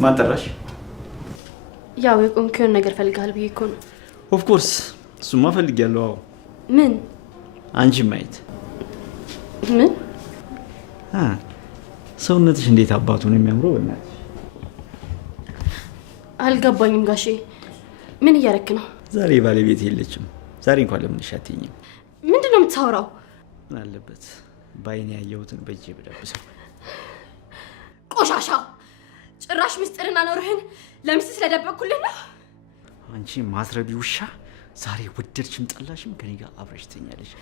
ማን ጠራሽ? ያው የቆንከውን ነገር ፈልጋል ብዬ እኮ ነው። ኦፍ ኮርስ እሱማ ፈልጊያለሁ። አዎ። ምን? አንቺ ማየት። ምን? ሰውነትሽ እንዴት አባቱ ነው የሚያምረው በእናትሽ። አልገባኝም ጋሼ፣ ምን እያረክ ነው? ዛሬ ባለቤት የለችም። ዛሬ እንኳን ለምን ሻትኝም? ምንድነው የምታወራው? ምን አለበት ባይኔ ያየሁትን በእጄ ብለብሰው። ቆሻሻ! ጭራሽ ምስጢርና ኖርህን ለሚስት ስለደበቅኩልህ ነው። አንቺ ማትረቢ ውሻ! ዛሬ ወደድሽም ጠላሽም ከኔ ጋር አብረሽ ትተኛለሽ።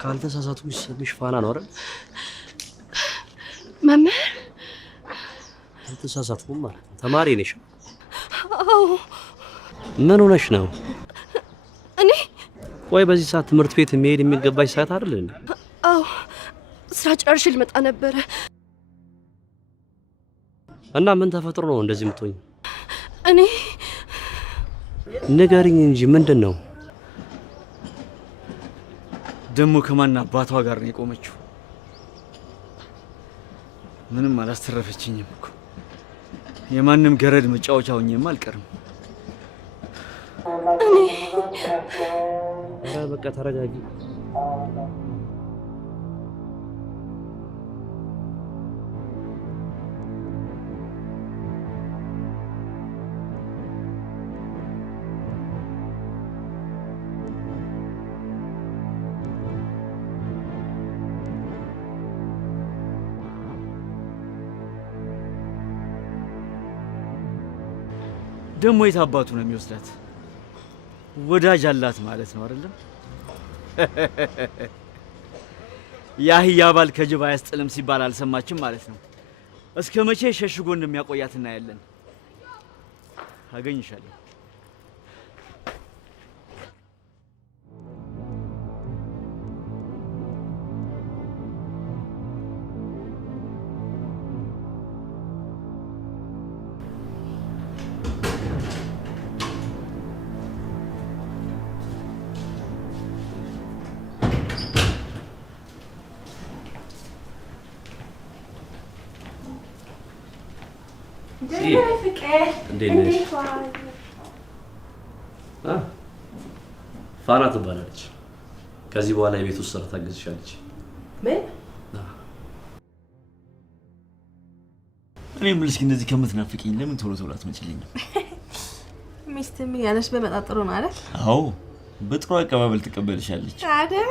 ካልተሳሳትኩ ስምሽ ፋና ነው አይደል? መምህር? ካልተሳሳትኩም ማለት ተማሪ ነሽ? አዎ። ምን ሆነሽ ነው? እኔ ወይ በዚህ ሰዓት ትምህርት ቤት መሄድ የሚገባሽ ሰዓት አይደል እንዴ? አዎ፣ ስራ ጨርሼ ልመጣ ነበረ። እና ምን ተፈጥሮ ነው እንደዚህ የምትሆኝ? እኔ ንገሪኝ እንጂ ምንድን ነው? ደሞ ከማን አባቷ ጋር ነው የቆመችው? ምንም አላስተረፈችኝም እኮ። የማንም ገረድ መጫወቻ ሆኜማ አልቀርም። ኧረ በቃ ተረጋጊ። ደሞ የት አባቱ ነው የሚወስዳት? ወዳጅ አላት ማለት ነው አይደለም? ያህያ ባል ከጅብ አያስጥልም ሲባል አልሰማችም ማለት ነው። እስከ መቼ ሸሽጎ እንደሚያቆያት እናያለን። አገኝሻለሁ። ፋና ትባላለች። ከዚህ በኋላ የቤት ውስጥ ስራ ታግዝሻለች። ምን? እኔ ምልሽ እንደዚህ ከምትናፍቂኝ ለምን ቶሎ ቶሎ አትመጪልኝም? ሚስት ምን ያለሽ በመጣጥሩ ነው አይደል? አዎ፣ በጥሩ አቀባበል ትቀበልሻለች አይደል?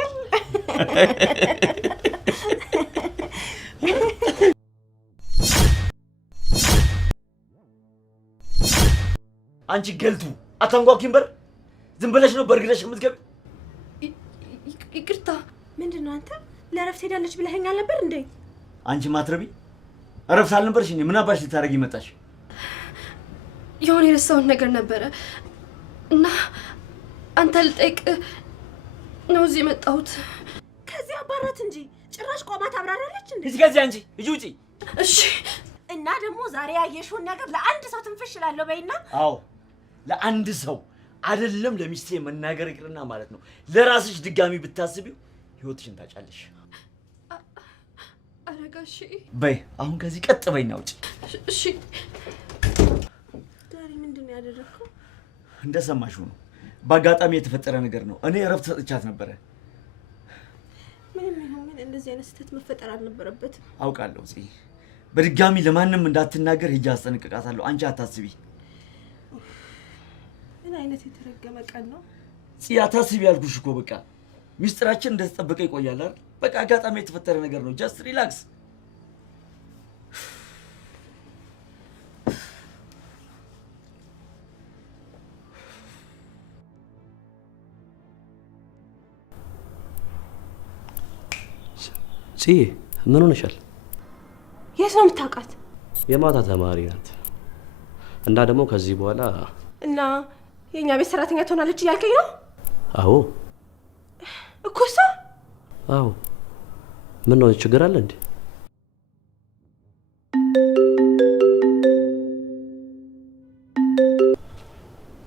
አንቺ ገልቱ አታንጓኪም በር ዝም ብለሽ ነው በርግደሽ የምትገቢ? ይቅርታ። ምንድነው አንተ ለረፍት ሄዳለች ብለኸኛል ነበር እንዴ? አንቺ ማትረቢ እረፍት አልነበርሽ እንዴ? ምን አባሽ ልታረጊ መጣሽ? የሆነ የረሳሁት ነገር ነበረ እና አንተ ልጠይቅ ነው እዚህ የመጣሁት። ከዚህ አባራት እንጂ ጭራሽ ቆማ ታብራራለች እንዴ? እዚህ ከዚህ አንቺ እጂ ውጪ። እሺ። እና ደግሞ ዛሬ ያየሽውን ነገር ለአንድ ሰው ትንፍሽ እላለሁ በይና። አዎ ለአንድ ሰው አይደለም ለሚስቴ መናገር ይቅርና ማለት ነው ለራስሽ ድጋሚ ብታስቢው ህይወትሽን ታጫለሽ። አረጋሽ በይ አሁን ከዚህ ቀጥ በይና ውጪ። እሺ። ዳሪ ምንድነው ያደረከው? እንደሰማሽው ነው። በአጋጣሚ የተፈጠረ ነገር ነው። እኔ እረፍት ሰጥቻት ነበረ። ምንም ይሁን ምን እንደዚህ አይነት ስህተት መፈጠር አልነበረበትም። አውቃለሁ ጽይ። በድጋሚ ለማንም እንዳትናገር ሂጅ አስጠነቅቃታለሁ። አንቺ አታስቢ። ምን አይነት የተረገመ ቀን ነው። አታስቢ ያልኩሽ እኮ በቃ ሚስጥራችን እንደተጠበቀ ይቆያል አይደል? በቃ አጋጣሚ የተፈጠረ ነገር ነው። ጀስት ሪላክስ። ምን ሆነሻል? የት ነው የምታውቃት? የማታ ተማሪ ናት እና ደግሞ ከዚህ በኋላ እና የኛ ቤት ሰራተኛ ትሆናለች እያልከኝ ነው? አዎ እኮ እሷ። አዎ ምን ነው ችግር አለ እንዴ?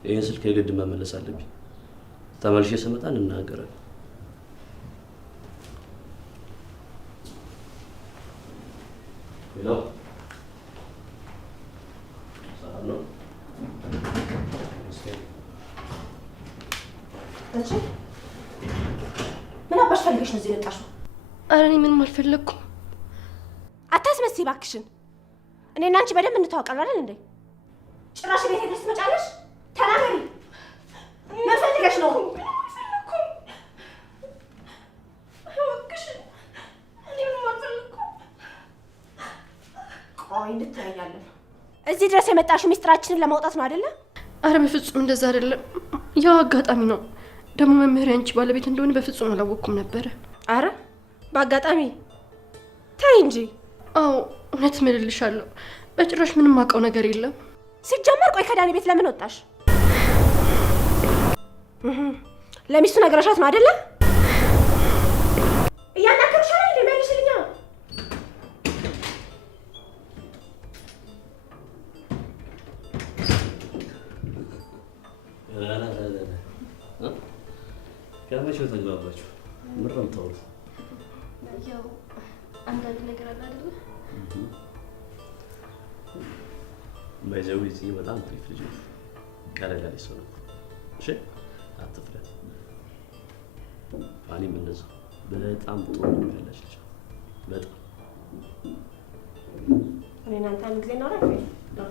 ይሄን ስልክ የግድ መመለስ አለብኝ። ተመልሼ ስመጣ እንናገራለን። ሄሎ ሰላም ነው? አንቺ ምን አባሽ ፈልገሽ ነው እዚህ የመጣሽው? ኧረ እኔ ምንም አልፈለግኩም። አታስመስይ እባክሽን። እኔና አንቺ በደንብ እንተዋወቃለን አይደል እንዴ? ጭራሽ ቤቴ ድረስ ትመጫለሽ? ተናገሪ። ምን ፈልገሽ ነው? ቆይ እንተያያለን። እዚህ ድረስ የመጣሽው ሚስጥራችንን ለማውጣት ነው አይደለ? አረ በፍጹም እንደዛ አይደለም። ያው አጋጣሚ ነው። ደግሞ መምህር አንቺ ባለቤት እንደሆነ በፍጹም አላወቅኩም ነበረ። አረ በአጋጣሚ ተይ እንጂ። አዎ እውነት እምልልሻለሁ፣ በጭራሽ ምንም አውቀው ነገር የለም። ሲጀመር ቆይ ከዳኒ ቤት ለምን ወጣሽ? ለሚስቱ ነገረሻት ነው አይደለ? እያናገርሽ አይደል? መልሽልኛ። ከመቼው ተግባባችሁ? ምን ነው የምታወሩት? ያው አንዳንድ ነገር አለ አይደለ? ባይዘው እዚህ በጣም ጥሪፍ ልጅ ነው። ቀለል ያለ ሰው ነው። እሺ አትፍረት። ፋኒም እንደዛው በጣም ጥሩ ነው ያለች ልጅ። በጣም እኔ እናንተ አንድ ጊዜ እናወራ ነው።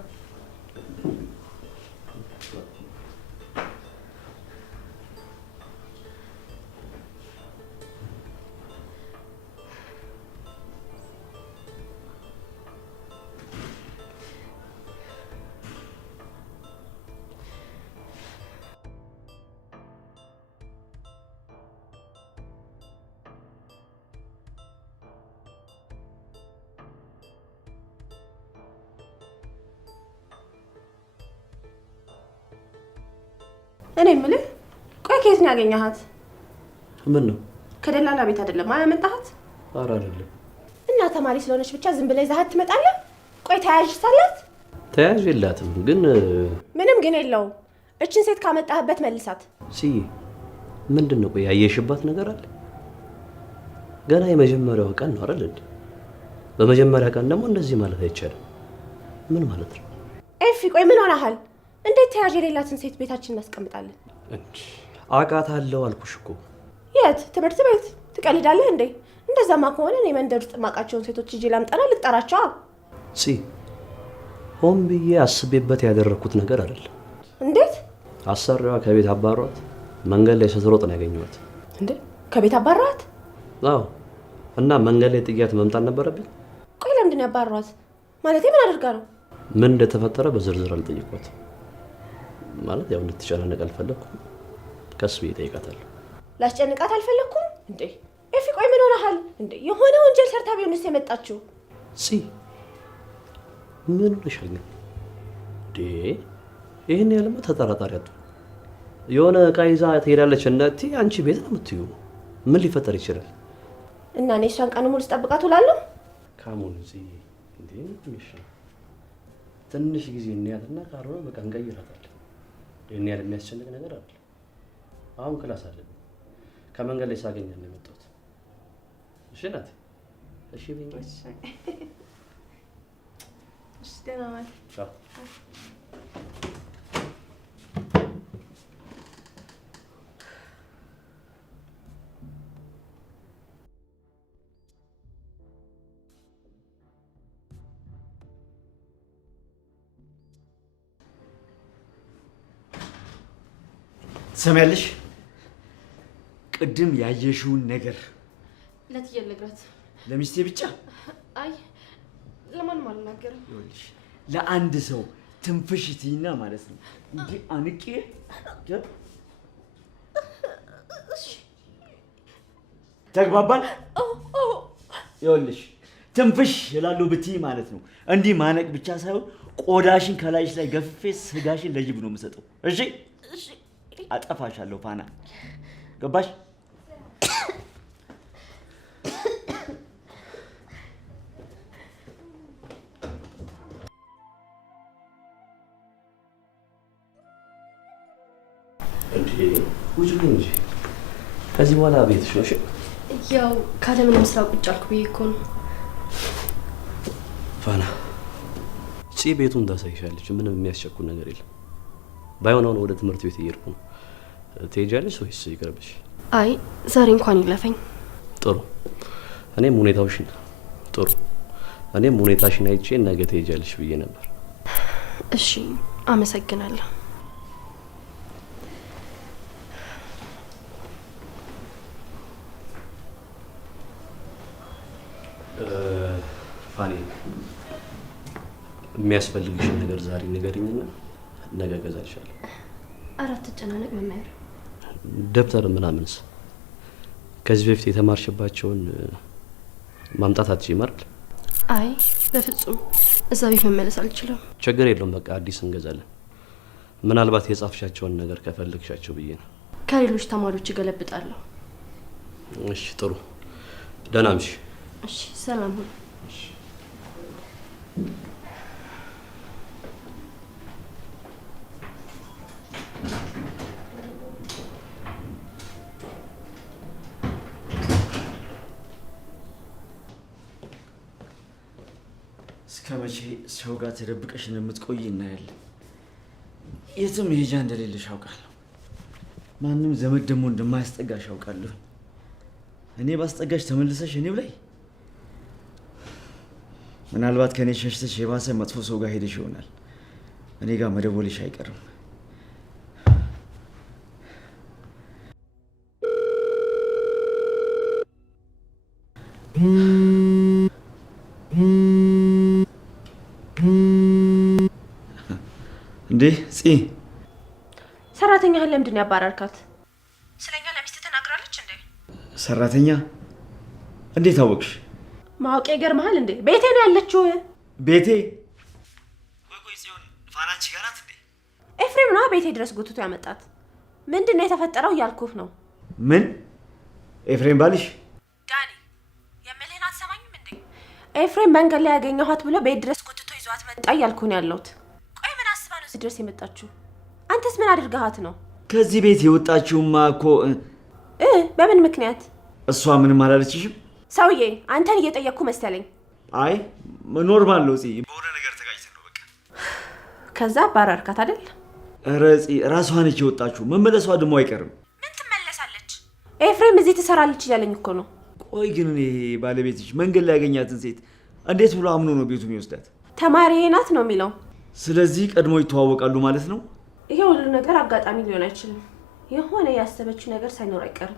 እኔ የምልህ ቆይ ከየት ነው ያገኘሃት? ምን ነው? ከደላላ ቤት አይደለም አያመጣሃት? ኧረ አይደለም። እና ተማሪ ስለሆነች ብቻ ዝም ብለህ ይዘሃት ትመጣለህ? ቆይ ተያያዥ ሳላት? ተያያዥ የላትም ግን ምንም ግን የለውም። እችን ሴት ካመጣህበት መልሳት። ምንድን ነው? ቆይ ያየሽባት ነገር አለ? ገና የመጀመሪያው ቀን ነው አይደል እንዴ? በመጀመሪያ ቀን ደግሞ እንደዚህ ማለት አይቻልም። ምን ማለት ነው? ኤፊ ቆይ ምን ሆነሃል? እንዴት ተያዥ የሌላትን ሴት ቤታችን እናስቀምጣለን? አውቃታለሁ አልኩሽ እኮ። የት? ትምህርት ቤት? ትቀልዳለህ እንዴ? እንደዛማ ከሆነ እኔ መንደር ውስጥ የማውቃቸውን ሴቶች ይዤ ላምጣና ልጠራቸዋ። ሆን ብዬ አስቤበት ያደረኩት ነገር አይደለም። እንዴት? አሰሪዋ ከቤት አባሯት መንገድ ላይ ስትሮጥ ነው ያገኘኋት። እንዴ ከቤት አባሯት? አዎ። እና መንገድ ላይ ጥያት መምጣት ነበረብኝ። ቆይ ለምንድን ነው ያባሯት? ማለቴ ምን አድርጋ ነው? ምን እንደተፈጠረ በዝርዝር አልጠየኳትም። ማለት ያው እንድትጨናነቅ አልፈለኩም። ቀስ ብዬ እጠይቃታለሁ። ላስጨንቃት አልፈለኩም እንዴ? ኤፊ ቆይ ምን ሆነሃል እንዴ? የሆነ ወንጀል ሰርታ ቢሆንስ የመጣችው? ምን ሆነሻል ግን እንዴ? ይሄን ያለማ ተጠራጣሪ አጡ። የሆነ ዕቃ ይዛ ትሄዳለች እናቴ፣ አንቺ ቤት ነው የምትዩ። ምን ሊፈጠር ይችላል? እና እኔ እሷን ቀን ሙሉ ስጠብቃት ውላለሁ? ካሞን እንዴ ትንሽ ጊዜ እንያትና ካልሆነ በቃ እንቀይራታለን። ይሄን ያለ የሚያስጨንቅ ነገር አይደለም። አሁን ክላስ አለብኝ። ከመንገድ ላይ ሳገኛት ነው የመጣሁት። እሺ ናት? እሺ ብኝ። እሺ ደህና ማለት ቻው። ትሰሚያለሽ? ቅድም ያየሽውን ነገር ለትዬ ልነግራት። ለሚስቴ ብቻ? አይ ለማንም አልናገርም። ይኸውልሽ ለአንድ ሰው ትንፍሽ ትይና ማለት ነው እንዲህ አንቄ ተግባባን? ይኸውልሽ ትንፍሽ እላለሁ ብትይ ማለት ነው እንዲህ ማነቅ ብቻ ሳይሆን ቆዳሽን ከላይሽ ላይ ገፍፌ ስጋሽን ለጅብ ነው የምሰጠው። እሺ? አጠፋሻለሁ ፋና። ገባሽ? ውጭ እንጂ ከዚህ በኋላ ቤትሽ ነው። እሺ? ያው ካለምንም ስራ ቁጭ አልኩ ብዬ እኮ ነው። ፋና ፂ ቤቱን ታሳይሻለች። ምንም የሚያስቸኩል ነገር የለም። ባይሆን አሁን ወደ ትምህርት ቤት እየሄድኩ ነው። ትሄጃለሽ ወይስ ይቅርብሽ? አይ ዛሬ እንኳን ይለፈኝ። ጥሩ። እኔም ሁኔታሽን አይቼ ነገ ትሄጃለሽ ብዬ ነበር። እሺ አመሰግናለሁ። ፋኒ የሚያስፈልግሽን ነገር ዛሬ ንገሪኝና ነገ እገዛልሻለሁ። አራት ተጨናነቅ መምህር። ደብተር ምናምንስ ከዚህ በፊት የተማርሽባቸውን ማምጣት አትችይም አይደል? አይ በፍጹም እዛ ቤት መመለስ አልችልም። ችግር የለውም፣ በቃ አዲስ እንገዛለን። ምናልባት የጻፍሻቸውን ነገር ከፈለግሻቸው ብዬ ነው። ከሌሎች ተማሪዎች እገለብጣለሁ። እሺ ጥሩ፣ ደህና ምሽ። እሺ ሰላም ሁኑ። እስከ መቼ ሰው ጋር ተደብቀሽ እንደምትቆይ እናያለን። የትም መሄጃ እንደሌለሽ አውቃለሁ። ማንም ዘመድ ደግሞ እንደማያስጠጋሽ አውቃለሁ። እኔ ባስጠጋሽ ተመልሰሽ እኔው ላይ ምናልባት ከኔ ሸሽተሽ የባሰ መጥፎ ሰው ጋር ሄደሽ ይሆናል። እኔ ጋር መደወልሽ አይቀርም። እንዴ ፂ ሰራተኛህን ለምንድን ነው ያባረርካት? ስለኛ ለሚስት ተናግራለች እንዴ? ሰራተኛ? እንዴት አወቅሽ? ማወቅ ይገርምሃል እንዴ? ቤቴ ነው ያለችው። ቤቴ? ቆይ ጽዮን ፋና አንቺ ጋር ናት እንዴ? ኤፍሬም ነው ቤቴ ድረስ ጎትቶ ያመጣት። ምንድን ነው የተፈጠረው እያልኩህ ነው። ምን? ኤፍሬም ባልሽ? ዳኒ የምልህን አትሰማኝም እንዴ? ኤፍሬም መንገድ ላይ ያገኘኋት ብሎ ቤት ድረስ ጎትቶ ይዟት መጣ እያልኩህ ነው ያለሁት። ቆይ ምን አስባ ነው እዚህ ድረስ የመጣችው? አንተስ ምን አድርገሃት ነው? ከዚህ ቤት የወጣችውማ እኮ በምን ምክንያት? እሷ ምንም አላለችሽም? ሰውዬ አንተን እየጠየቅኩ መሰለኝ። አይ ኖርማል ነው ፂ፣ በሆነ ነገር ተጋጭተን ነው በቃ። ከዛ አባረርካት አይደል? ኧረ ፂ ራሷ ነች የወጣችው። መመለሷ ደግሞ አይቀርም። ምን ትመለሳለች? ኤፍሬም እዚህ ትሰራለች እያለኝ እኮ ነው። ቆይ ግን እኔ ባለቤትሽ መንገድ ላይ ያገኛትን ሴት እንዴት ብሎ አምኖ ነው ቤቱ የሚወስዳት? ተማሪዬ ናት ነው የሚለው። ስለዚህ ቀድሞ ይተዋወቃሉ ማለት ነው። ይሄ ሁሉ ነገር አጋጣሚ ሊሆን አይችልም። የሆነ ያሰበችው ነገር ሳይኖር አይቀርም።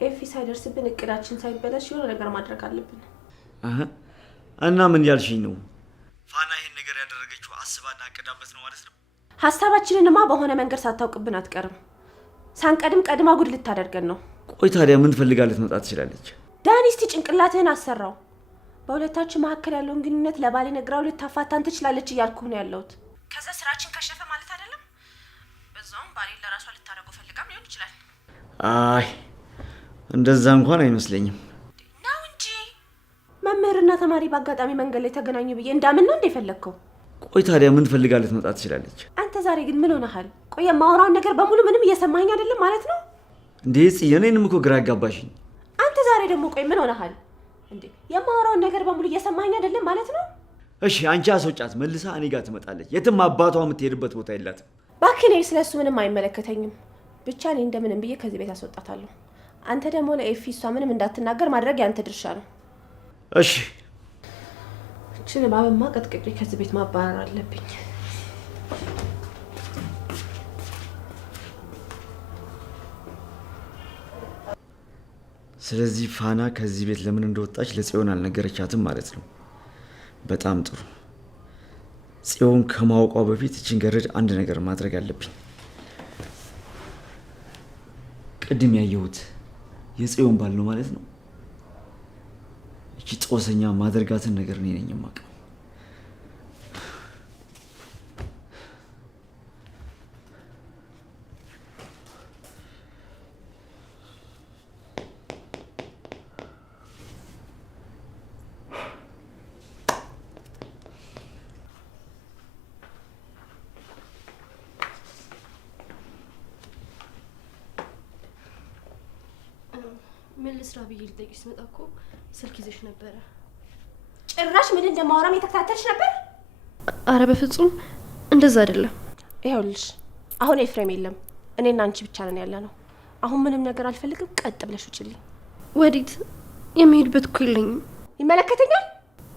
ኤፊ ሳይደርስብን እቅዳችን ሳይበላሽ የሆነ ነገር ማድረግ አለብን። እና ምን ያልሽኝ ነው? ፋና ይሄን ነገር ያደረገችው አስባና አቅዳበት ነው ማለት ነው? ሀሳባችንንማ በሆነ መንገድ ሳታውቅብን አትቀርም። ሳንቀድም ቀድማ ጉድ ልታደርገን ነው። ቆይ ታዲያ ምን ፈልጋ ልትመጣ ትችላለች? ዳኒ እስቲ ጭንቅላትህን አሰራው። በሁለታችን መካከል ያለውን ግንኙነት ለባሌ ነግራው ልታፋታን ትችላለች እያልኩህ ነው ያለሁት። ከዛ ስራችን ከሸፈ ማለት አይደለም። በዛውም ባሌን ለራሷ ልታደርገው ፈልጋም ሊሆን ይችላል። አይ እንደዛ እንኳን አይመስለኝም ነው እንጂ መምህርና ተማሪ በአጋጣሚ መንገድ ላይ ተገናኙ ብዬ እንዳምን ነው እንደ ፈለግከው? ቆይ ታዲያ ምን ፈልጋ ልትመጣ ትችላለች? አንተ ዛሬ ግን ምን ሆነሃል? ቆይ የማወራውን ነገር በሙሉ ምንም እየሰማኸኝ አይደለም ማለት ነው እንዴ? እኔንም እኮ ግራ አጋባሽኝ። አንተ ዛሬ ደግሞ ቆይ ምን ሆነሃል እንዴ? የማወራውን ነገር በሙሉ እየሰማኸኝ አይደለም ማለት ነው? እሺ አንቺ አስወጫት፣ መልሳ እኔ ጋር ትመጣለች። የትም አባቷ የምትሄድበት ቦታ የላትም። እባክህ እኔ ስለሱ ምንም አይመለከተኝም። ብቻ እኔ እንደምንም ብዬ ከዚህ ቤት አስወጣታለሁ። አንተ ደግሞ ለኤፊ እሷ ምንም እንዳትናገር ማድረግ ያንተ ድርሻ ነው። እሺ እቺን ባበማ ቀጥቅጬ ከዚህ ቤት ማባረር አለብኝ። ስለዚህ ፋና ከዚህ ቤት ለምን እንደወጣች ለጽዮን አልነገረቻትም ማለት ነው። በጣም ጥሩ። ጽዮን ከማወቋ በፊት እችን ገረድ አንድ ነገር ማድረግ አለብኝ። ቅድም ያየሁት የጽዮን ባል ነው ማለት ነው። እቺ ጦሰኛ ማድረጋትን ነገር እኔ ነኝ የማውቀው። ምን ልስራ ብዬ ልጠይቅሽ ስመጣ እኮ ስልክ ይዘሽ ነበረ። ጭራሽ ምን እንደማወራም የተከታተልሽ ነበር? አረ በፍጹም እንደዛ አይደለም። ይኸውልሽ አሁን ኤፍሬም የለም፣ እኔና አንቺ ብቻ ነን ያለነው። አሁን ምንም ነገር አልፈልግም፣ ቀጥ ብለሽ ውጪልኝ። ወዴት? የሚሄድበት እኮ የለኝም። ይመለከተኛል?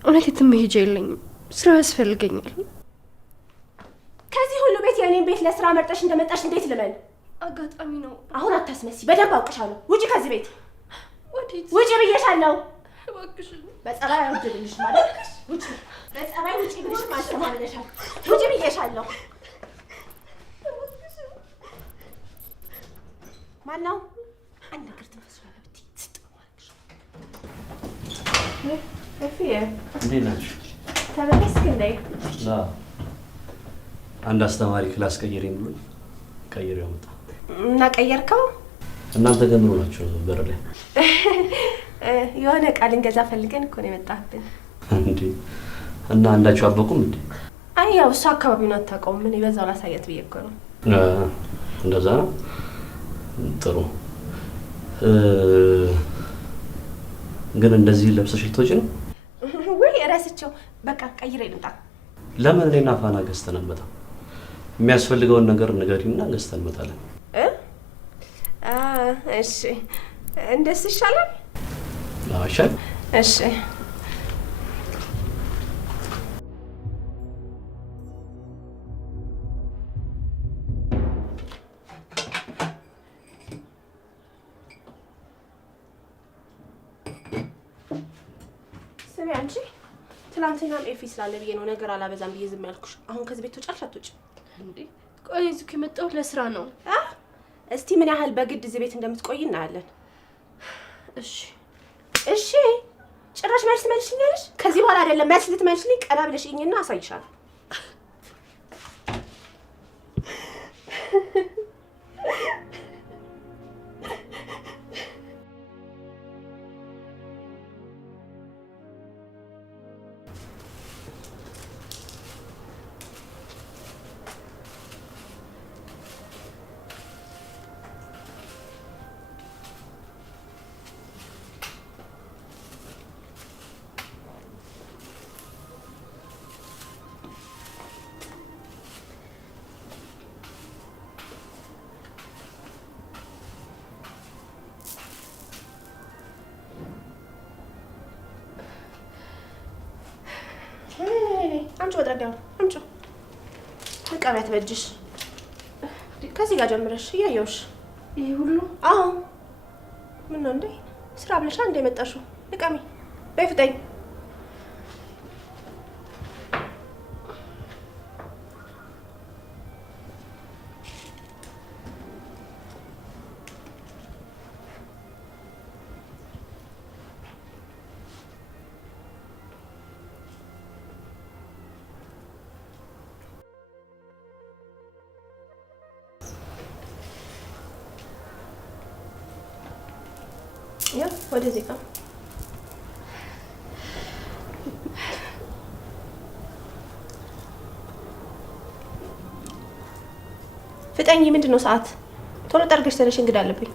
እውነት የትም መሄጃ የለኝም፣ ስራው ያስፈልገኛል። ከዚህ ሁሉ ቤት የእኔን ቤት ለስራ መርጠሽ እንደመጣሽ እንዴት ልመን? አጋጣሚ ነው። አሁን አታስመሲ፣ በደንብ አውቅሻለሁ። ውጪ ከዚህ ቤት ወዴት? ውጪ ብዬሻለሁ። እባክሽ በጸባይ አውጅልሽ ማለት ውጪ፣ በጸባይ ውጪ ብልሽ ማለት ማለሻል። ውጪ ብዬሻለሁ። ማነው አንድ ነገር ትመስላለህ ብትይ ትጥማለሽ። እፊዬ እንዴት ናችሁ? ተመለስክ እንዴ? አንድ አስተማሪ ክላስ ቀይሬን ብሎኝ ቀይሬው መጣ። እና ቀየርከው? እናንተ ግን ምን ሆናችሁ በር ላይ? የሆነ ቃል እንገዛ ፈልገን እኮ ነው የመጣህብን። እንዴ እና አንዳችሁ አበቁም እንዴ? አይ ያው እሱ አካባቢውን አታውቀውም። ምን ይበዛው ላሳየት ብዬ እኮ ነው። እንደዛ ነው። ጥሩ። ግን እንደዚህ ለብሰሽ ልትወጪ ነው? ወይ እረስቸው። በቃ ቀይሬ ልምጣ። ለምን እኔና ፋና ገዝተን እንመጣ? የሚያስፈልገውን ነገር ንገሪና ገዝተን እንመጣለን። እሺ እንደሱ ይሻላል። አይሻል? እሺ ስሚ አንቺ፣ ትናንትና ኤፊ ስላለ ብዬ ነው ነገር አላበዛም ብዬ ዝም ያልኩሽ። አሁን ከዚህ ቤት ትወጫለሽ አትወጪም? እንዴ ቆይ እዚህ ከመጣሁት ለስራ ነው። እስቲ ምን ያህል በግድ እዚህ ቤት እንደምትቆይ እናያለን። እሺ እሺ። ጭራሽ መልስ መልሽኛለሽ። ከዚህ በኋላ አይደለም መልስ ልትመልሽልኝ፣ ቀና ብለሽኝና አሳይሻለሁ። አንቺ ወጥረዳው አንቺ መቀበያ ተበጅሽ። ከዚህ ጋር ጀምረሽ እያየሁሽ ይሄ ሁሉ? አዎ። ምን ነው እንዴ? ስራ ብለሽ አንዴ የመጣሽው? ልቀሚ በፍጠኝ። ያ ወደዚህ ጋር ፍጠኝ። ምንድን ነው ሰዓት? ቶሎ ጠርገሽ ተነሽ፣ እንግዳ አለብኝ።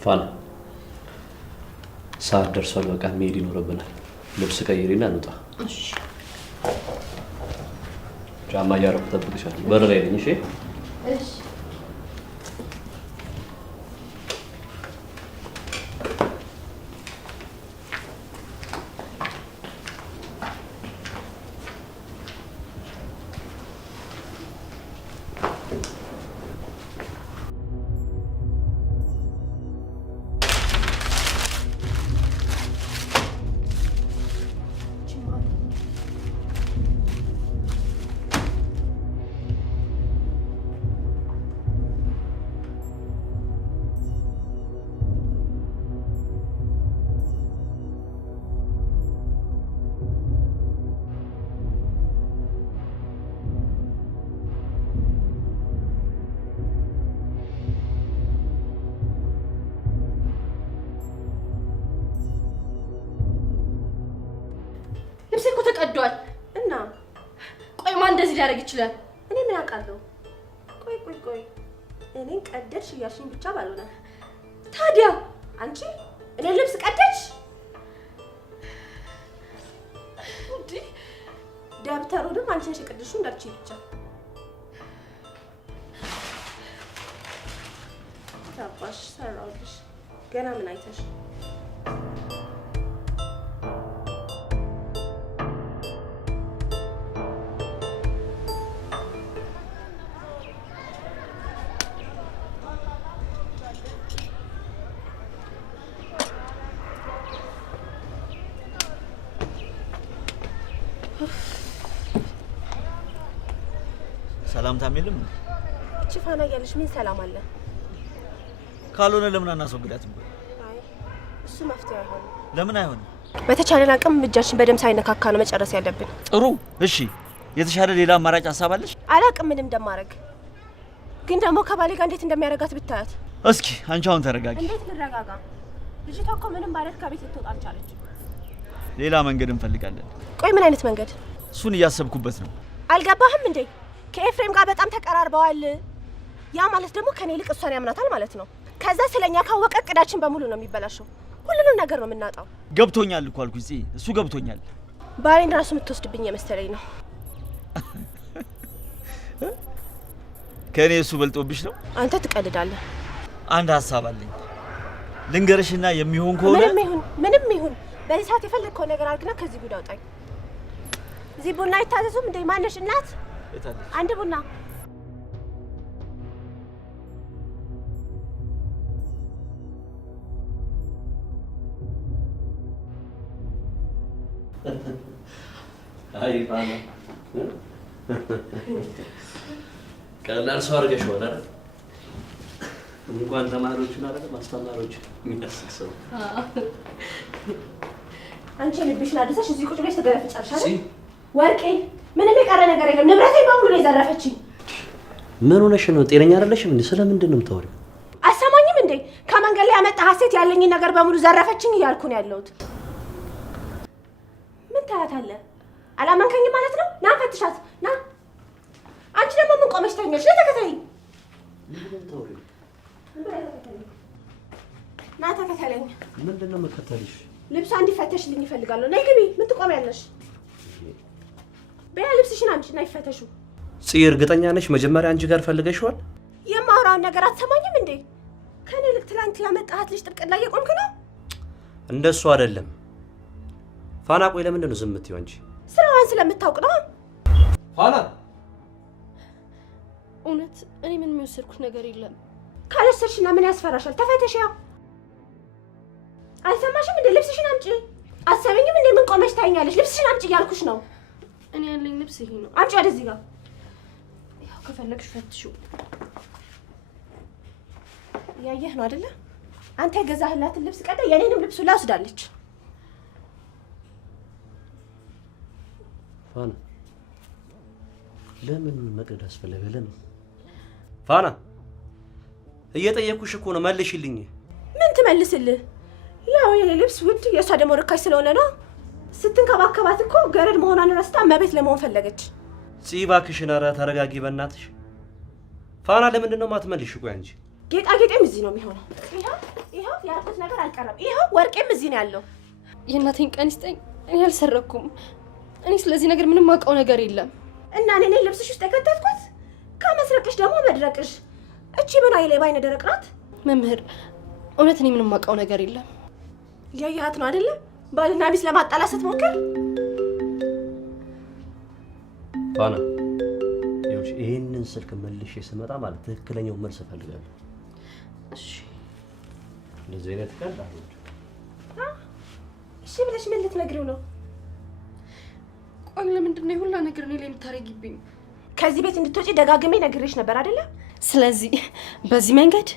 ፋና ሰዓት ደርሷል። በቃ መሄድ ይኖርብናል። ልብስ ቀይሪና እንውጣ። እሺ ጫማ እያደረኩ እጠብቅሻለሁ። በር ላይ ነኝ። እሺ እሺ። ልብሴ እኮ ተቀዷል እና ቆይ ማን እንደዚህ ሊያደርግ ይችላል? እኔ ምን አውቃለሁ? ቆይ እኔን ቀደድሽ እያልሽኝ ብቻ ባልሆነ ታዲያ አንቺ እኔ ልብስ ቀደድሽ? እንዴ ደብተሩንም አንቺ ነሽ የቀደድሽው እንዳልችኝ ብቻ ታባሽ ሰራውልሽ። ገና ምን አይተሽ? ሰላምታም የለም። እቺ ፋና እያለሽ ምን ሰላም አለ? ካልሆነ ለምን አናስወግዳትም? አይ እሱ መፍትሄ አይሆንም። ለምን አይሆንም? በተቻለን አቅም እጃችን በደም ሳይነካካ ነው መጨረስ ያለብን። ጥሩ እሺ። የተሻለ ሌላ አማራጭ ሀሳብ አለሽ? አላቅም ምን እንደማረግ፣ ግን ደግሞ ከባሌ ጋር እንዴት እንደሚያረጋት ብታያት። እስኪ አንቺ አሁን ተረጋጊ። እንዴት ልረጋጋ? ልጅቷ እኮ ምንም ማለት ከቤት ልትወጣ አልቻለች። ሌላ መንገድ እንፈልጋለን። ቆይ ምን አይነት መንገድ? እሱን እያሰብኩበት ነው። አልገባህም እንዴ? ከኤፍሬም ጋር በጣም ተቀራርበዋል። ያ ማለት ደግሞ ከኔ ይልቅ እሷን ያምናታል ማለት ነው። ከዛ ስለኛ ካወቀ እቅዳችን በሙሉ ነው የሚበላሸው። ሁሉንም ነገር ነው የምናጣው። ገብቶኛል እኮ አልኩኝ። እሱ ገብቶኛል። ባሌን ራሱ የምትወስድብኝ የመሰለኝ ነው። ከእኔ እሱ በልጦብሽ ነው? አንተ ትቀልዳለህ። አንድ ሀሳብ አለኝ ልንገርሽና የሚሆን ከሆነ ምንም ይሁን በዚህ ሰዓት የፈለግከው ነገር አድርግና ከዚህ ጉድ አውጣኝ። እዚህ ቡና አይታዘዙም እንዴ? ማነሽ እናት? አንድ ቡና አይ ፋና ቀላል ሰው አድርገሽዋል አይደል? እንኳን ተማሪዎችን አይደለም አስተማሪዎችን የሚያስሰው። አንቺ ልብሽን አድርሰሽ እዚህ ቁጭ ብለሽ ተገለፍጫለሽ አይደል? ወርቄ ምንም የቀረ ነገር የለም። ንብረቴን በሙሉ ነው የዘረፈችኝ። ምን ሆነሽ ነው? ጤነኛ አይደለሽም እንዴ? ስለምንድን ነው የምታወሪው? አሰማኝም እንዴ? ከመንገድ ላይ ያመጣ ሀሴት ያለኝን ነገር በሙሉ ዘረፈችኝ እያልኩ ነው ያለሁት። ምን ታያታለህ? አላመንከኝም ማለት ነው? ና ፈትሻት ና። አንቺ ደግሞ ምን ቆመሽ ተኛሽ? ተከተለኝ። ና ተከተለኝ። ምንድን ነው የምከተልሽ? ልብሷ እንዲፈተሽልኝ ይፈልጋለሁ። ነይ ግቢ። ምን ትቆሚያለሽ? በያ ልብስሽን አምጪ እና ይፈተሹ። ጽይ እርግጠኛ ነሽ መጀመሪያ አንቺ ጋር ፈልገሽዋል? የማወራውን ነገር አትሰማኝም እንዴ? ከኔ ልክ ትላንት ያመጣሃት ልጅ ጥብቅና እየቆምክ ነው? እንደሱ አይደለም ፋና። ቆይ ለምንድን ነው ዝም የምትይው አንቺ? ስራዋን ስለምታውቅ ነው። ፋና እውነት እኔ ምን የሚወሰድኩት ነገር የለም። ካልወሰድሽና ምን ያስፈራሻል? ተፈተሽ። ያው አልሰማሽም እንዴ? ልብስሽን አምጪ። አሰበኝም እንዴ? ምን ቆመሽ ታይኛለሽ? ልብስሽን አምጪ እያልኩሽ ነው። እኔ ያለኝ ልብስ ይሄ ነው። አምጪ ወደዚህ ጋር። ያው ከፈለግሽ ፈትሹ። ያየህ ነው አይደለ? አንተ የገዛህላትን ልብስ ቀደ የኔንም ልብስ ሁላ ወስዳለች። ፋና ለምን መቅደድ አስፈለገ? ለምን ፋና? እየጠየኩሽ እኮ ነው፣ መልሽልኝ። ምን ትመልስልህ? ያው የኔ ልብስ ውድ የእሷ ደግሞ ርካሽ ስለሆነ ነው። ስትንከባከባት እኮ ገረድ መሆኗን ረስታ መቤት ለመሆን ፈለገች። ጽይ እባክሽን፣ ኧረ ተረጋጊ በእናትሽ። ፋና ለምንድን ነው የማትመልሽ? ቆይ አንቺ ጌጣጌጤም እዚህ ነው የሚሆነው። ይኸው ያልኩት ነገር አልቀረም። ይኸው ወርቄም እዚህ ነው ያለው። የእናቴን ቀን ይስጠኝ። እኔ አልሰረኩም። እኔ ስለዚህ ነገር ምንም አውቀው ነገር የለም። እና እኔ ልብስሽ ውስጥ የከተትኩት ከመስረቅሽ ደግሞ መድረቅሽ። እቺ ምን አይሌ ባይነ ደረቅ ናት። መምህር እውነት እኔ ምንም አውቀው ነገር የለም። ያያት ነው አይደለም ባልና ሚስት ለማጣላት ስትሞክር። ፋና ይሄንን ስልክ መልሼ ስመጣ ማለት ትክክለኛው መልስ እፈልጋለሁ። እሺ እንደዚህ አይነት ቀን እሺ ብለሽ ምን ልትነግሪው ነው? ቆይ ለምንድን ነው ሁላ ነገር እኔ ላይ የምታረጊብኝ? ከዚህ ቤት እንድትወጪ ደጋግሜ ነግሬሽ ነበር አይደለ? ስለዚህ በዚህ መንገድ?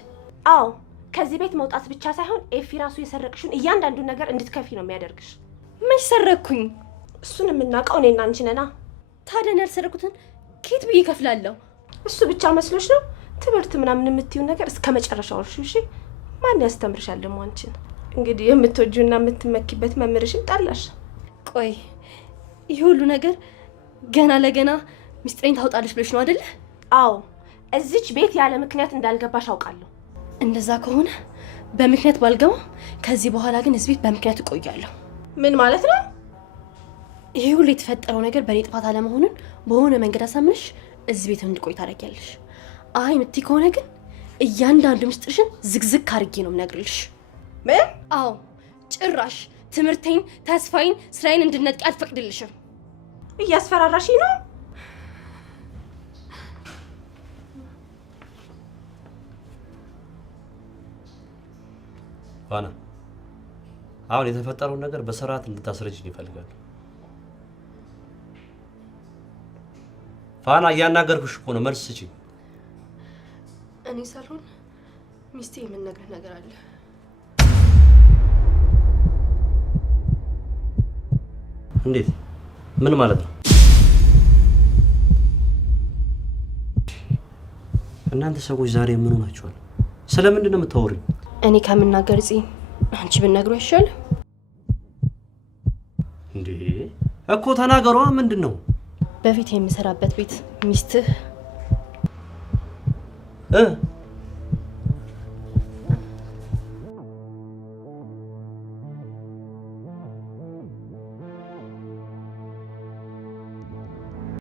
አዎ ከዚህ ቤት መውጣት ብቻ ሳይሆን ኤፊ ራሱ የሰረቅሽውን እያንዳንዱን ነገር እንድትከፊ ነው የሚያደርግሽ። መች ሰረኩኝ? እሱን የምናውቀው እኔና አንቺ ነና። ታዲያ ያልሰረኩትን ኬት ብዬ እከፍላለሁ? እሱ ብቻ መስሎሽ ነው? ትምህርት ምናምን የምትይው ነገር እስከ መጨረሻው እርሺ። እሺ ማን ያስተምርሻል ደግሞ አንቺን? እንግዲህ የምትወጂውና የምትመኪበት መምህርሽን ጣላሽ። ቆይ ይህ ሁሉ ነገር ገና ለገና ሚስጥሬን ታውጣለሽ ብለሽ ነው አይደለ? አዎ እዚች ቤት ያለ ምክንያት እንዳልገባሽ አውቃለሁ። እንደዛ ከሆነ በምክንያት ባልገባ ከዚህ በኋላ ግን እዚህ ቤት በምክንያት እቆያለሁ። ምን ማለት ነው? ይሄ ሁሉ የተፈጠረው ነገር በእኔ ጥፋት አለመሆኑን በሆነ መንገድ አሳምነሽ እዚህ ቤት እንድቆይ ታደርጊያለሽ። አይ የምትይ ከሆነ ግን እያንዳንዱ ምስጢርሽን ዝግዝግ አድርጌ ነው የምነግርልሽ። ምን? አዎ ጭራሽ ትምህርቴን፣ ተስፋዬን፣ ስራዬን እንድነጥቂ አልፈቅድልሽም። እያስፈራራሽኝ ነው? ፋና አሁን የተፈጠረውን ነገር በስርዓት እንድታስረጅኝ ይፈልጋል። ፋና እያናገርኩሽ እኮ ነው፣ መልስ ስጪኝ። እኔ ሳልሆን ሚስቴ የምነግርህ ነገር አለ። እንዴት? ምን ማለት ነው? እናንተ ሰዎች ዛሬ ምን ሆናችኋል? ስለምንድን ነው የምታወሪኝ? እኔ ከምናገር አንቺ ብትነግሩ ይሻል። እንዴ እኮ ተናገሯ። ምንድን ነው? በፊት የምሰራበት ቤት ሚስትህ